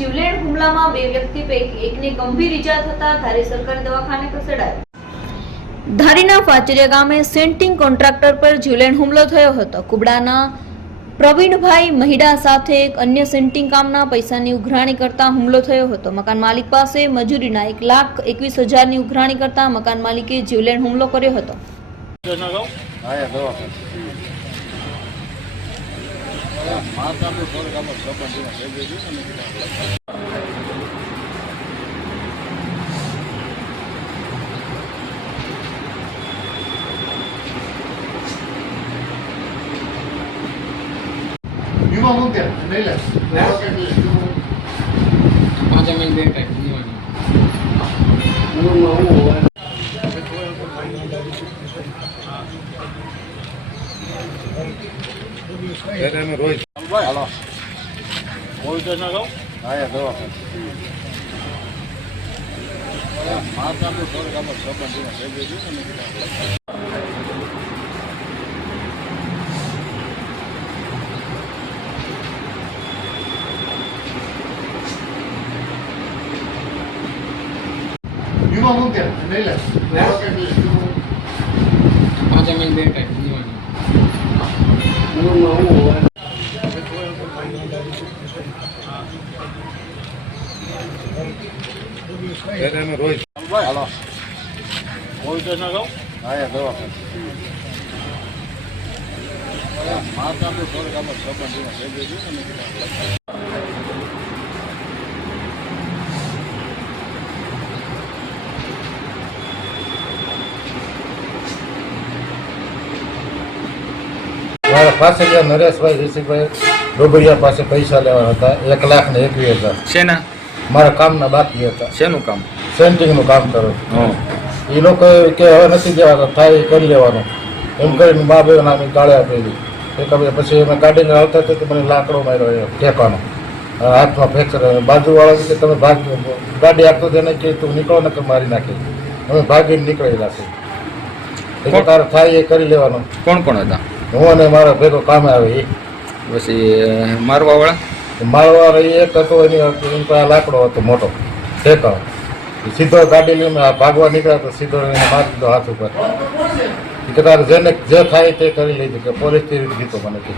જીવલેણ હુમલામાં 2 વ્યક્તિ પૈકી એકને ગંભીર ઈજા થતા ધારી સરકારી દવાખાને ખસેડાયો। ધારીના ફાચરિયા ગામે સેન્ટિંગ કોન્ટ્રાક્ટર પર જીવલેણ હુમલો થયો હતો। કુબડાના પ્રવીણભાઈ મહિડા સાથે એક અન્ય સેન્ટિંગ કામના પૈસાની ઉઘરાણી કરતા હુમલો થયો હતો। મકાન માલિક પાસે મજૂરીના 1,21,000ની ઉઘરાણી કરતા મકાન માલિકે જીવલેણ હુમલો કર્યો હતો। પાસે નરેશભાઈ ઋષિભાઈ ડોબરિયા પાસે પૈસા લેવાના હતા 1,21,000 શેના મારા કામના બાકી હતા। શેનું કામ? સેન્ટિંગનું કામ કરો। એ લોકો કે હવે નથી દેવાતા, થાય એ કરી લેવાનું એમ કરીને મા બેન અમે ગાળે આપેલી। પછી અમે ગાડીને આવતા હતા તો મને લાકડો માર્યો ટેકવાનો, હાથમાં ફ્રેક્ચર। બાજુવાળા કે તમે ભાગ ગાડી આપતો તેને કે તું નીકળો ને કે મારી નાખી। અમે ભાગીને નીકળેલા છે। તારે થાય એ કરી લેવાનું। કોણ કોણ હતા? હું અને મારા ભેગો કામે આવે એ। પછી મારવાવાળા એક હતો, એની પાસે લાકડો હતો મોટો ટેકાવો। સીધો ગાડી લઈને ભાગવા નીકળ્યા તો સીધો એને મારી દીધો હાથ ઉપર। કે તારે જેને જે થાય તે કરી લેજો કે પોલીસ થી દીધો મને કે